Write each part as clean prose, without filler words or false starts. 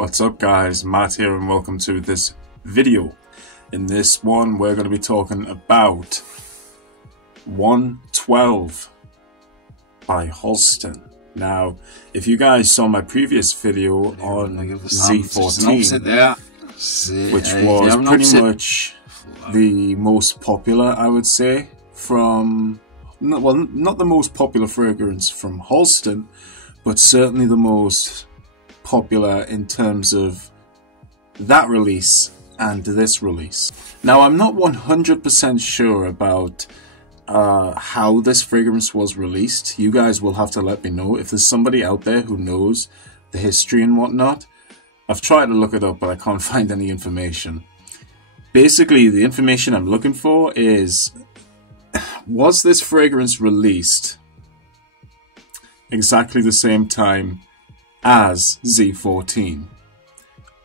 What's up guys, Matt here and welcome to this video. In this one we're going to be talking about 112 by Halston. Now if you guys saw my previous video on Z14, which was pretty much the most popular, I would say, from, well, not the most popular fragrance from Halston, but certainly the most popular in terms of that release and this release. Now I'm not 100% sure about how this fragrance was released. You guys will have to let me know if there's somebody out there who knows the history and whatnot. I've tried to look it up but I can't find any information. Basically the information I'm looking for is, was this fragrance released exactly the same time as Z14,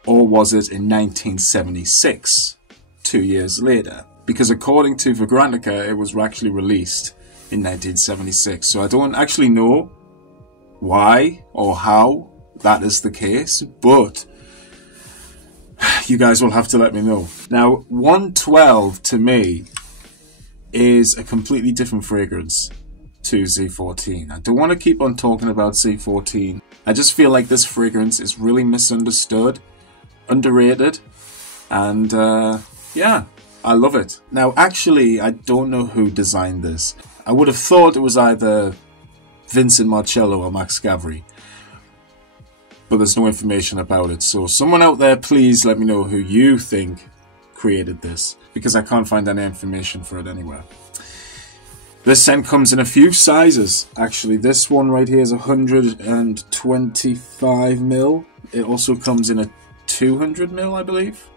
or was it in 1976, 2 years later? Because according to Fragrancematt, it was actually released in 1976, so I don't actually know why or how that is the case, but you guys will have to let me know. Now 112 to me is a completely different fragrance to Z14. I don't want to keep on talking about Z14. I just feel like this fragrance is really misunderstood, underrated, and yeah, I love it. Now actually, I don't know who designed this. I would have thought it was either Vincent Marcello or Max Gavry, but there's no information about it. So someone out there, please let me know who you think created this, because I can't find any information for it anywhere. This scent comes in a few sizes. Actually, this one right here is 125ml. It also comes in a 200ml, I believe.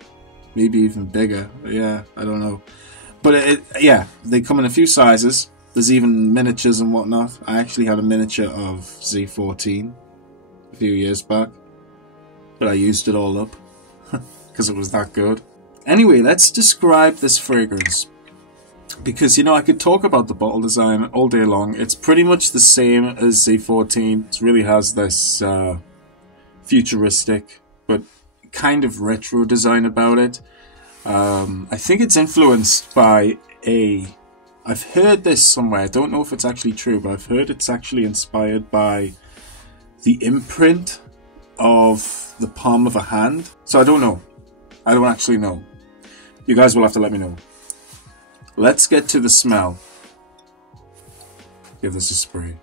Maybe even bigger. Yeah, I don't know. But yeah, they come in a few sizes. There's even miniatures and whatnot. I actually had a miniature of Z14 a few years back, but I used it all up because it was that good. Anyway, let's describe this fragrance, because, you know, I could talk about the bottle design all day long. It's pretty much the same as Z14. It really has this futuristic but kind of retro design about it. I think it's influenced by I've heard this somewhere, I don't know if it's actually true, but I've heard it's actually inspired by the imprint of the palm of a hand. So I don't know. I don't actually know. You guys will have to let me know. Let's get to the smell. Give this a spray.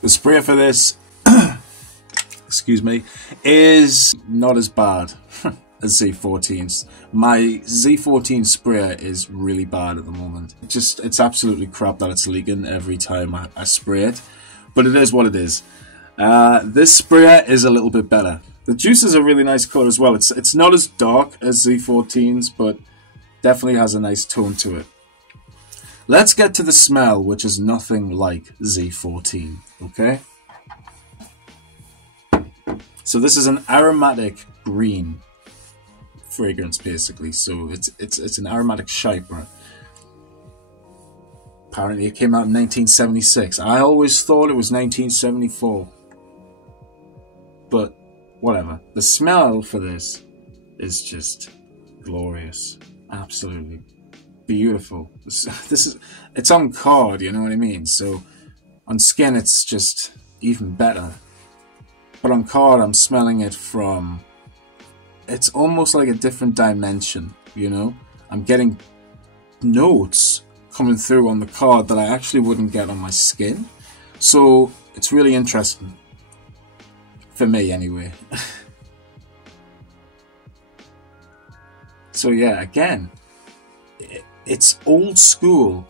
The sprayer for this, excuse me, is not as bad as Z14's. My Z14 sprayer is really bad at the moment. It's absolutely crap that it's leaking every time I spray it, but it is what it is. This sprayer is a little bit better. The juice is a really nice color as well. It's not as dark as Z14's, but definitely has a nice tone to it. Let's get to the smell, which is nothing like Z14, okay? So this is an aromatic green fragrance, basically. So it's an aromatic chypre. Apparently it came out in 1976. I always thought it was 1974. But whatever. The smell for this is just glorious. Absolutely beautiful. It's on card, you know what I mean? So on skin it's just even better. But on card I'm smelling it from, it's almost like a different dimension, you know? I'm getting notes coming through on the card that I actually wouldn't get on my skin. So it's really interesting. For me anyway. So yeah, again, it's old school,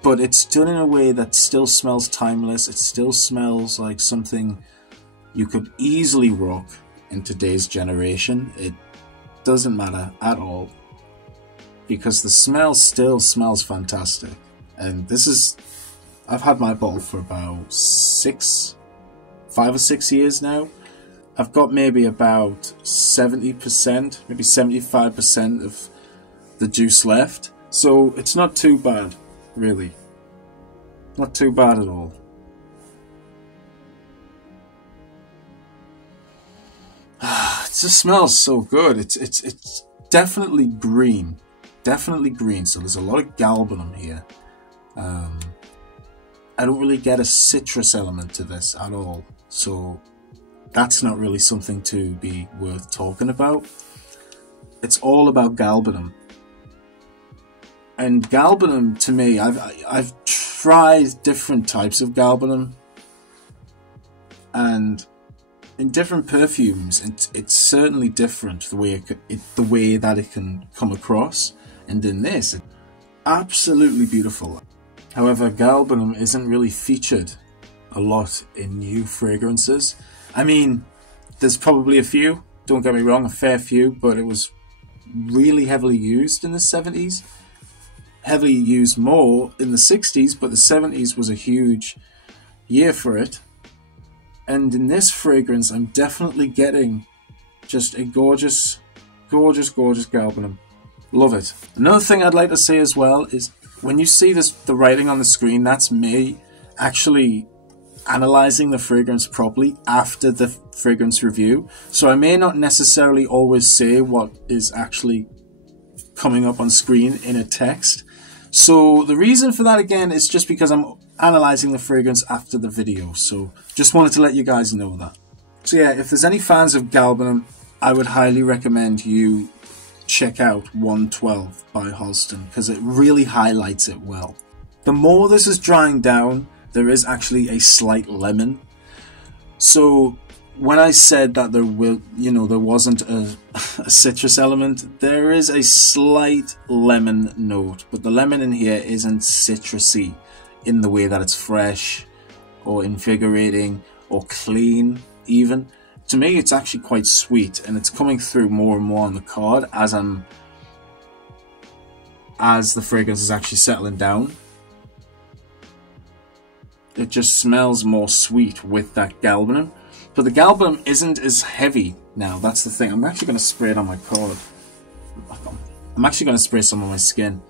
but it's done in a way that still smells timeless. It still smells like something you could easily rock in today's generation. It doesn't matter at all, because the smell still smells fantastic. And this is, I've had my bottle for about 5 or 6 years now. I've got maybe about 70%, maybe 75% of the juice left. So it's not too bad, really. Not too bad at all. just smells so good. It's definitely green. Definitely green. So there's a lot of galbanum here. I don't really get a citrus element to this at all. So that's not really something to be worth talking about. It's all about galbanum. And galbanum, to me, I've tried different types of galbanum, and in different perfumes, it's certainly different the way that it can come across. And in this, it's absolutely beautiful. However, galbanum isn't really featured a lot in new fragrances. I mean, there's probably a few. Don't get me wrong, a fair few, but it was really heavily used in the 70s. Heavily used more in the 60s, but the 70s was a huge year for it. And in this fragrance, I'm definitely getting just a gorgeous, gorgeous, gorgeous galbanum. Love it. Another thing I'd like to say as well is when you see the writing on the screen, that's me actually analyzing the fragrance properly after the fragrance review. So I may not necessarily always say what is actually coming up on screen in a text. So the reason for that, again, is just because I'm analyzing the fragrance after the video. So just wanted to let you guys know that. So yeah, if there's any fans of galbanum, I would highly recommend you check out 112 by Halston, because it really highlights it well. The more this is drying down, there is actually a slight lemon. So when I said that there wasn't a citrus element, there is a slight lemon note, but the lemon in here isn't citrusy in the way that it's fresh or invigorating or clean even. To me, it's actually quite sweet, and it's coming through more and more on the card as the fragrance is actually settling down. It just smells more sweet with that galbanum. But the galbanum isn't as heavy now. That's the thing. I'm actually going to spray it on my card. I'm actually going to spray some on my skin,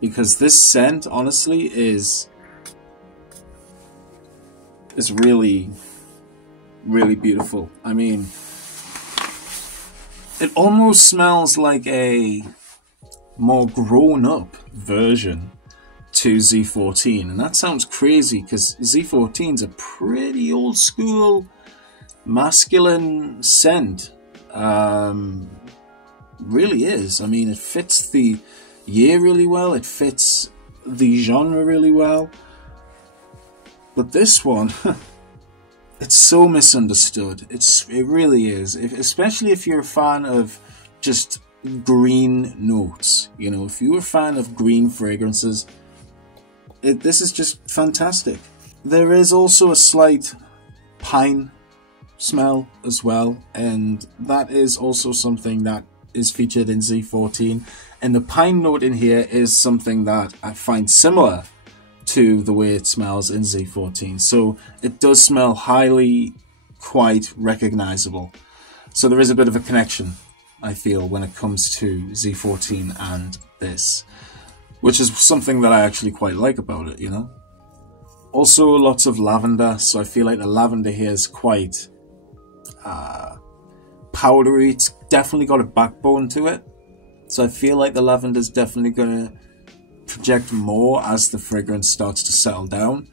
because this scent, honestly, is really, really beautiful. I mean, it almost smells like a more grown-up version to Z14, and that sounds crazy because Z14 is a pretty old school masculine scent. Really is. I mean, it fits the year really well, it fits the genre really well, but this one it's so misunderstood. It really is, especially if you're a fan of just green notes. You know, if you're a fan of green fragrances, this is just fantastic. There is also a slight pine smell as well, and that is also something that is featured in Z14. And the pine note in here is something that I find similar to the way it smells in Z14. So it does smell highly, quite recognizable. So there is a bit of a connection, I feel, when it comes to Z14 and this, which is something that I actually quite like about it, you know. Also lots of lavender, so I feel like the lavender here is quite powdery. It's definitely got a backbone to it, so I feel like the lavender is definitely going to project more as the fragrance starts to settle down.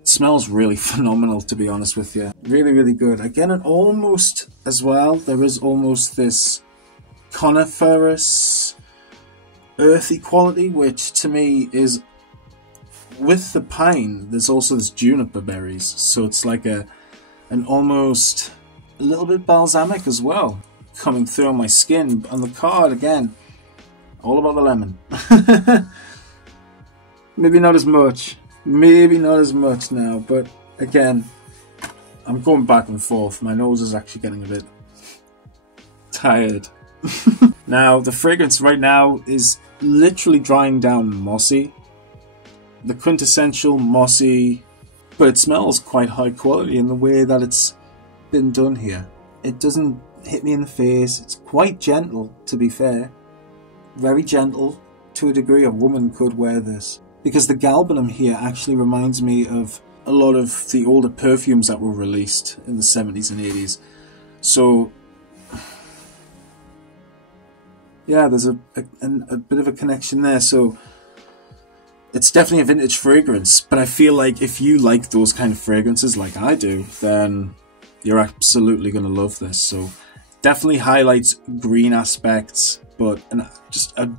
It smells really phenomenal, to be honest with you. Really, really good. Again, and almost as well, there is almost this coniferous, earthy quality, which to me is, with the pine, there's also this juniper berries, so it's like an almost a little bit balsamic as well, coming through on my skin. On the card, again, all about the lemon. Maybe not as much now, but again, I'm going back and forth. My nose is actually getting a bit tired. Now, the fragrance right now is literally drying down mossy. The quintessential mossy, but it smells quite high quality in the way that it's been done here. It doesn't hit me in the face. It's quite gentle, to be fair. Very gentle. To a degree, a woman could wear this. Because the galbanum here actually reminds me of a lot of the older perfumes that were released in the 70s and 80s. So yeah, there's a bit of a connection there. So it's definitely a vintage fragrance, but I feel like if you like those kind of fragrances like I do, then you're absolutely going to love this. So definitely highlights green aspects, but just a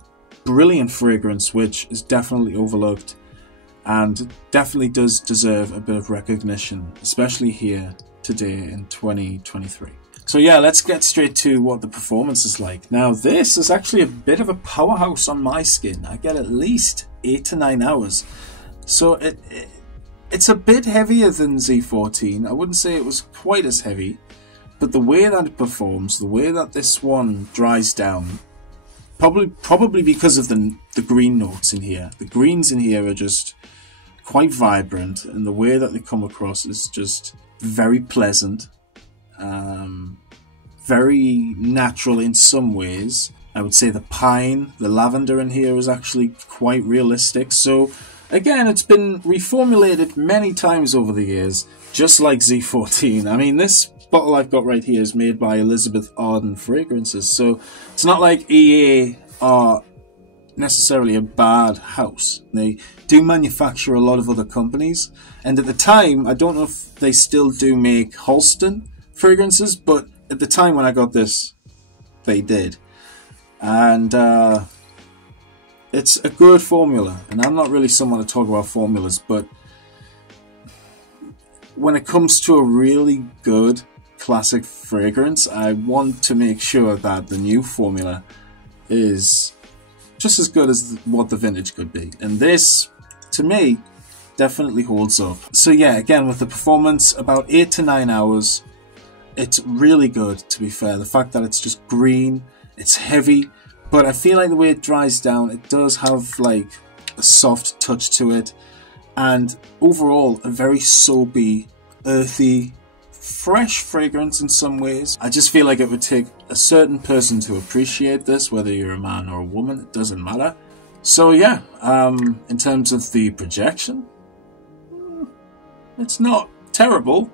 brilliant fragrance which is definitely overlooked and definitely does deserve a bit of recognition, especially here today in 2023. So yeah, let's get straight to what the performance is like. Now this is actually a bit of a powerhouse on my skin. I get at least 8 to 9 hours. So it's a bit heavier than Z14. I wouldn't say it was quite as heavy, but the way that it performs, the way that this one dries down, probably because of the green notes in here. The greens in here are just quite vibrant, and the way that they come across is just very pleasant. Very natural in some ways. I would say the pine, the lavender in here is actually quite realistic. So again, it's been reformulated many times over the years, just like Z14. I mean, this bottle I've got right here is made by Elizabeth Arden Fragrances, so it's not like EA are necessarily a bad house. They do manufacture a lot of other companies, and at the time, I don't know if they still do make Halston fragrances, but at the time when I got this, they did. And it's a good formula, and I'm not really someone to talk about formulas, but when it comes to a really good classic fragrance, I want to make sure that the new formula is just as good as what the vintage could be, and this, to me, definitely holds up. So yeah, again, with the performance, about 8 to 9 hours, it's really good, to be fair. The fact that it's just green, it's heavy, but I feel like the way it dries down, it does have like a soft touch to it, and overall a very soapy, earthy, fresh fragrance in some ways. I just feel like it would take a certain person to appreciate this, whether you're a man or a woman, it doesn't matter. So yeah, in terms of the projection, it's not terrible,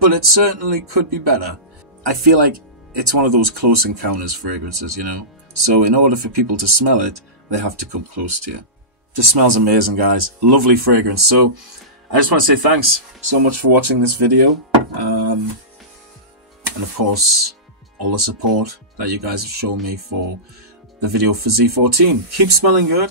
but it certainly could be better. I feel like it's one of those close encounters fragrances, you know? So in order for people to smell it, they have to come close to you. Just smells amazing, guys. Lovely fragrance. So I just want to say thanks so much for watching this video. And of course, all the support that you guys have shown me for the video for Z14. Keep smelling good.